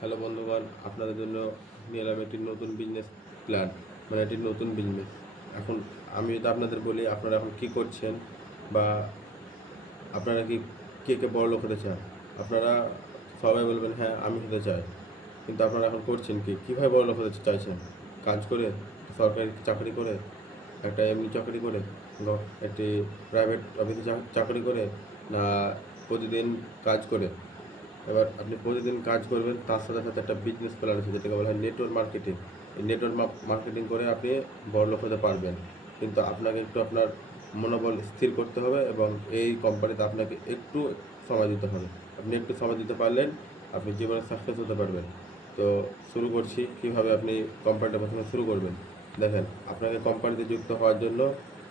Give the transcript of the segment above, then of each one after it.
Hello বন্ধুগণ, আপনাদের জন্য নিয়ে এলাম একটি নতুন বিজনেস প্ল্যান, মানে একটি নতুন বিজনেস। এখন আমি যদি আপনাদের বলি, আপনারা এখন কী করছেন বা আপনারা কি কে কে বড়লোক হতে চান? আপনারা সবাই বলবেন হ্যাঁ আমি হতে চাই, কিন্তু আপনারা এখন করছেন কি? কীভাবে বড়লোক হতে চাইছেন? কাজ করে, সরকারি চাকরি করে, একটা এমনি চাকরি করে, একটি প্রাইভেট অফিসে চাকরি করে, না প্রতিদিন কাজ করে? এবার আপনি প্রতিদিন কাজ করবেন, তার সাথে সাথে একটা বিজনেস প্ল্যান আছে যেটাকে বলা হয় নেটওয়ার্ক মার্কেটিং। এই নেটওয়ার্ক মার্কেটিং করে আপনি বড়লোক হতে পারবেন, কিন্তু আপনাকে একটু আপনার মনোবল স্থির করতে হবে এবং এই কোম্পানিতে আপনাকে একটু সময় দিতে হবে। আপনি একটু সময় দিতে পারলেন, আপনি জীবনে সাকসেস হতে পারবেন। তো শুরু করছি, কীভাবে আপনি কোম্পানিটা প্রথমে শুরু করবেন। দেখেন, আপনাকে কোম্পানিতে যুক্ত হওয়ার জন্য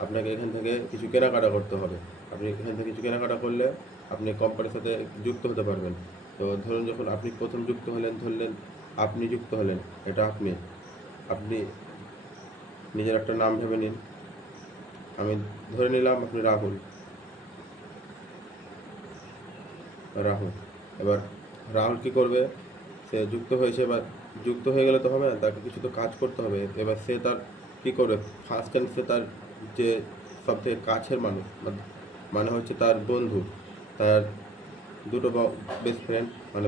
আপনাকে এখান থেকে কিছু কেনাকাটা করতে হবে। আপনি এখান থেকে কিছু কেনাকাটা করলে আপনি কোম্পানির সাথে যুক্ত হতে পারবেন। তো ধরুন, যখন আপনি প্রথম যুক্ত হলেন, ধরলেন আপনি যুক্ত হলেন, এটা আপনি আপনি নিজের একটা নাম ভেবে নিন। আমি ধরে নিলাম আপনি রাহুল। রাহুল এবার রাহুল কি করবে? সে যুক্ত হয়েছে, এবার যুক্ত হয়ে গেলে তো হবে না, তাকে কিছু তো কাজ করতে হবে। এবার সে তার কি করবে? ফার্স্ট টাইম সে তার যে সব থেকে কাছের মানুষ, মানে হচ্ছে তার বন্ধু, তার দুটো বেস্ট ফ্রেন্ড, মানে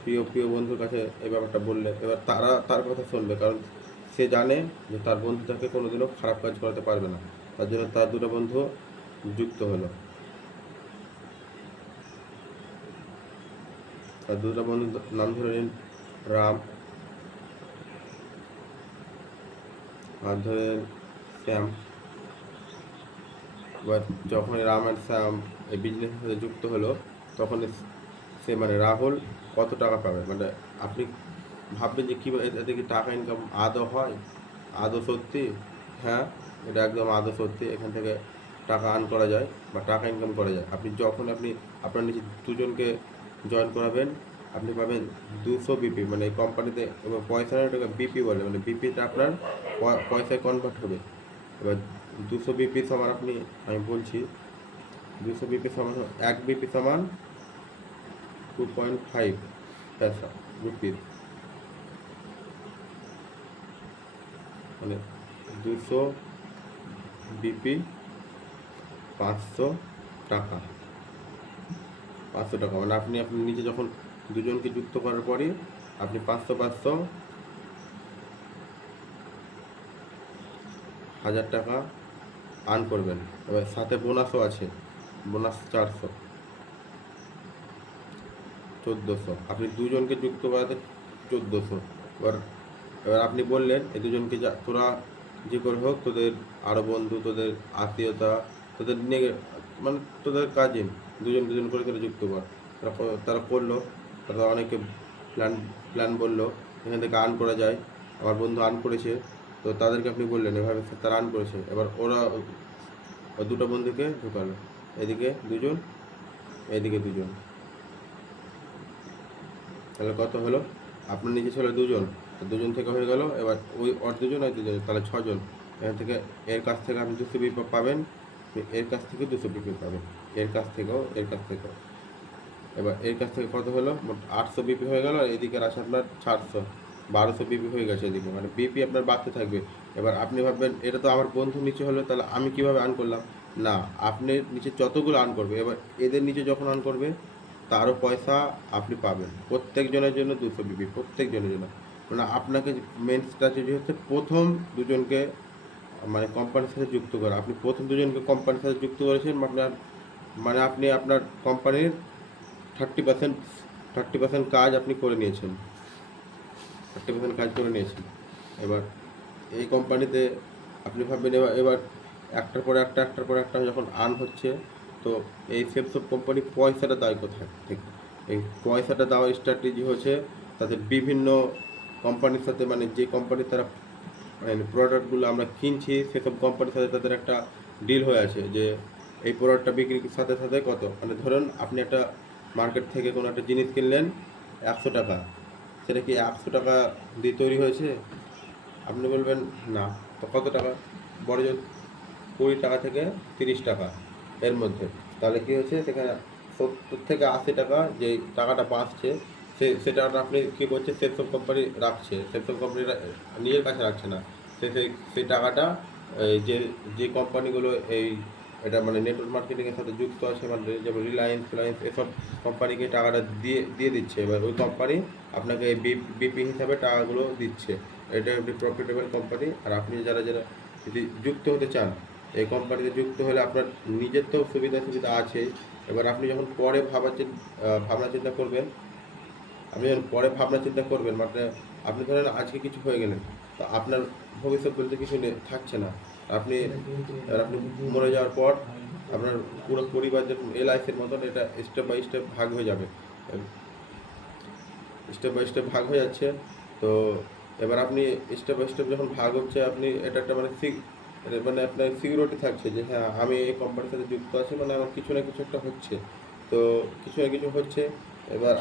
প্রিয় প্রিয় বন্ধুর কাছে এই ব্যাপারটা বললে এবার তারা তার কথা শুনবে, কারণ সে জানে যে তার বন্ধু তাকে কোনোদিনও খারাপ কাজ করাতে পারবে না। তার জন্য তার দুটো বন্ধু যুক্ত হলো। তার দুটো বন্ধু নাম ধরে নিন রাম, আর ধরে শ্যাম। এবার যখন রাম আর শ্যাম এই বিজনেসের সাথে যুক্ত হলো, তখন সে মানে রাহুল কত টাকা পাবে? মানে আপনি ভাববেন যে কী এতে কি টাকা ইনকাম আদৌ হয়? আদৌ সত্যি? হ্যাঁ, এটা একদম আদৌ সত্যি। এখান থেকে টাকা আর্ন করা যায় বা টাকা ইনকাম করা যায়। আপনি আপনার নিচে দুজনকে জয়েন করাবেন, আপনি পাবেন 200 বিপি, মানে এই কোম্পানিতে এবার পয়সা না, এটাকে বিপি বলে, মানে বিপিটা আপনার পয়সায় কনভার্ট হবে। এবার 200 বিপি সমান আমি বলছি, 200 বিপি সমান 1 বিপি সমান 2.5 পয়সা রুপির, মানে 200 বিপি 500 টাকা। 500 টাকা মানে আপনি নিজে যখন দুজনকে যুক্ত করার পরে আপনি 500 500 1000 টাকা আর্ন করবেন। এবার সাথে বোনাসও আছে, বোনাস 400, 1400। আপনি দুজনকে যুক্ত করাতে 1400। এবার এবার আপনি বললেন এই দুজনকে, যা তোরা যে করে হোক, তোদের আরও বন্ধু, তোদের আত্মীয়তা, তোদের নিয়ে, মানে তোদের কাজিন, দুজন দুজন করে করে যুক্ত কর। তারা করলো, তারা অনেকে প্ল্যান প্ল্যান বললো এখান থেকে আর্ন করা যায়। আমার বন্ধু আর্ন করেছে, তো তাদেরকে আপনি বললেন এভাবে তারা আর্ন করেছে। এবার ওরা দুটো বন্ধুকে ঢুকালো, এদিকে দুজন, এদিকে দুজন, তাহলে কত হলো? আপনার নিচে ছিল দুজন, দুজন থেকে হয়ে গেল। এবার ওই দুজন আর দুজন, তাহলে 6জন। এখান থেকে এর কাছ থেকে আপনি 200 বিপি পাবেন, এর কাছ থেকে 200 বিপি পাবেন, এর কাছ থেকেও, এর কাছ থেকেও। এবার এর কাছ থেকে কত হলো? মোট 800 বিপি হয়ে গেল। এদিকে আছে আপনার 400, 1200 বিপি হয়ে গেছে এদিকে, মানে বিপি আপনার বাড়তে থাকবে। এবার আপনি ভাববেন এটা তো আমার বন্ধু নিচে হলো, তাহলে আমি কিভাবে আর্ন করলাম? না, আপনি নিচে যতগুলো আর্ন করবে, এবার এদের নিচে যখন আর্ন করবে তারও পয়সা আপনি পাবেন। প্রত্যেকজনের জন্য 200 বিপি, প্রত্যেকজনের জন্য। মানে আপনাকে মেন স্ট্র্যাটেজি হচ্ছে প্রথম দুজনকে মানে কোম্পানির সাথে যুক্ত করা। আপনি প্রথম দুজনকে কোম্পানির সাথে যুক্ত করেছেন, আপনার মানে আপনি আপনার কোম্পানির 30% 30% কাজ আপনি করে নিয়েছেন, 30% কাজ করে নিয়েছেন। এবার এই কোম্পানিতে আপনি ভাববেন এবার একটার পর একটা, একটার পর একটা যখন আর্ন হচ্ছে, তো এই সব কোম্পানি পয়সাটা দেয় কোথায় থেকে? এই পয়সাটা দেওয়ার স্ট্র্যাটেজি হচ্ছে তাদের বিভিন্ন কোম্পানির সাথে, মানে যে কোম্পানির তারা মানে প্রোডাক্টগুলো আমরা কিনছি, সেসব কোম্পানির সাথে তাদের একটা ডিল হয়ে আছে যে এই প্রোডাক্টটা বিক্রির সাথে সাথে কত, মানে ধরুন আপনি একটা মার্কেট থেকে কোনো একটা জিনিস কিনলেন 100 টাকা, সেটা কি 100 টাকা দিয়ে তৈরি হয়েছে? আপনি বলবেন না। তো কত টাকা? বড় জোর 20 টাকা থেকে 30 টাকা এর মধ্যে। তাহলে কী হচ্ছে, সেখানে 70 থেকে 80 টাকা যে টাকাটা বাঁচছে, সেটা আপনি কী করছে, স্যামসাং কোম্পানি রাখছে, স্যামসাং কোম্পানি নিজের কাছে রাখছে না। সেই টাকাটা যে যে কোম্পানিগুলো এটা মানে নেটওয়ার্ক মার্কেটিংয়ের সাথে যুক্ত আছে, মানে যেমন রিলায়েন্স ফিলায়েন্স এসব কোম্পানিকে টাকাটা দিয়ে দিচ্ছে। এবার ওই কোম্পানি আপনাকে বিপি হিসাবে টাকাগুলো দিচ্ছে। এটা একটি প্রফিটেবল কোম্পানি। আর আপনি যারা যারা যদি যুক্ত হতে চান, এই কোম্পানিতে যুক্ত হলে আপনার নিজের তো সুবিধা আছে। এবার আপনি যখন পরে ভাবনা চিন্তা করবেন, মানে আপনি ধরেন আজকে কিছু হয়ে গেলেন, তো আপনার ভবিষ্যৎ বলতে কিছু থাকছে না। আপনি মরে যাওয়ার পর আপনার পুরো পরিবার যখন LICর মতন এটা স্টেপ বাই স্টেপ ভাগ হয়ে যাবে, স্টেপ বাই স্টেপ ভাগ হয়ে যাচ্ছে। তো এবার আপনি স্টেপ বাই স্টেপ যখন ভাগ হচ্ছে, আপনি এটা একটা মানে আপনার সিকিউরিটি থাকছে যে হ্যাঁ আমি এই কোম্পানির সাথে যুক্ত আছি, মানে আমার কিছু না কিছু একটা হচ্ছে। তো কিছু না কিছু হচ্ছে। এবার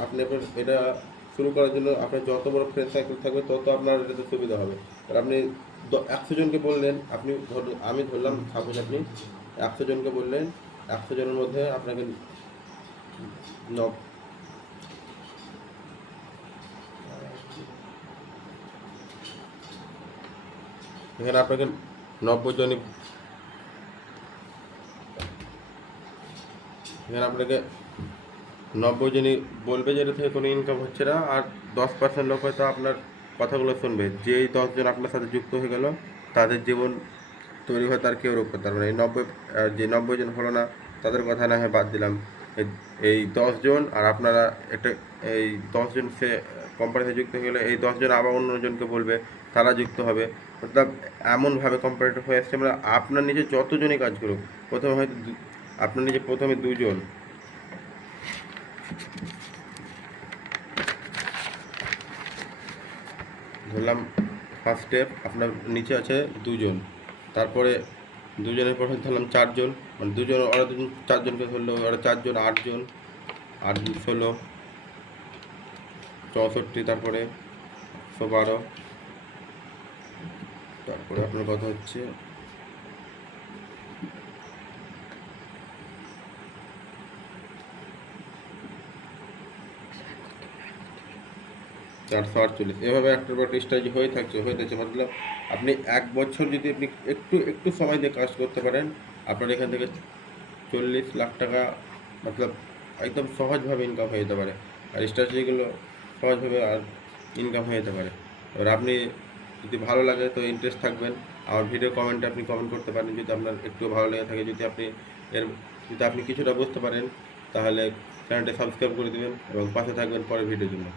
এটা শুরু করার জন্য আপনার যত বড় ফ্রেন্ড সার্কেল থাকবে তত আপনার এটাতে সুবিধা হবে। আর আপনি 100 জনকে বললেন, আমি ধরলাম সাপোজ আপনি 100 জনকে বললেন, 100 জনের মধ্যে আপনাকে এখানে আপনাকে 90 জনই এখানে আপনাকে 90 জনই বলবে যে এটা থেকে কোনো ইনকাম হচ্ছে না, আর 10% লোক হয়তো আপনার কথাগুলো শুনবে। যেই 10 জন আপনার সাথে যুক্ত হয়ে গেল, তাদের জীবন তৈরি হয়, তার কেউ রোধ করতে পারবে না। যে 90 জন হলো না, তাদের কথা না হয় বাদ দিলাম, এই 10 জন আর আপনারা এই 10 জন সে কোম্পানিতে যুক্ত হয়ে গেলে, এই 10 জন আবার অন্যজনকে বলবে, তারা যুক্ত হবে। অর্থাৎ এমনভাবে কোম্পানিটা হয়ে আসছে, মানে আপনার নিজে যতজনই কাজ করুক, প্রথমে হয়তো আপনার নিজে প্রথমে 2 জন, ধরলাম ফার্স্ট স্টেপ আপনার নিচে আছে 2 জন, তারপরে 2 জনের পর ধরলাম 4 জন, মানে 2 জন, ওরা 4 জনকে ধরলো, ওরা 4 জন 8 জন, 8 16 64, তারপরে 112, তারপরে আপনার কথা হচ্ছে 448। এভাবে একটার পর একটা স্টেজ হয়ে থাকছে। মতলব আপনি 1 বছর যদি আপনি একটু সময় দিয়ে কাজ করতে পারেন, আপনার এখান থেকে 40 লাখ টাকা মতলব একদম সহজভাবে ইনকাম হয়ে যেতে পারে। আর স্ট্র্যাটেজিগুলো সহজভাবে আর ইনকাম হয়ে যেতে পারে। এবার আপনি যদি ভালো লাগে তো ইন্টারেস্ট থাকবেন, আমার ভিডিও কমেন্টে আপনি কমেন্ট করতে পারেন যদি আপনার একটু ভালো লেগে থাকে। যদি আপনি কিছুটা বুঝতে পারেন, তাহলে চ্যানেলটা সাবস্ক্রাইব করে দেবেন এবং পাশে থাকবেন পরের ভিডিওর জন্য।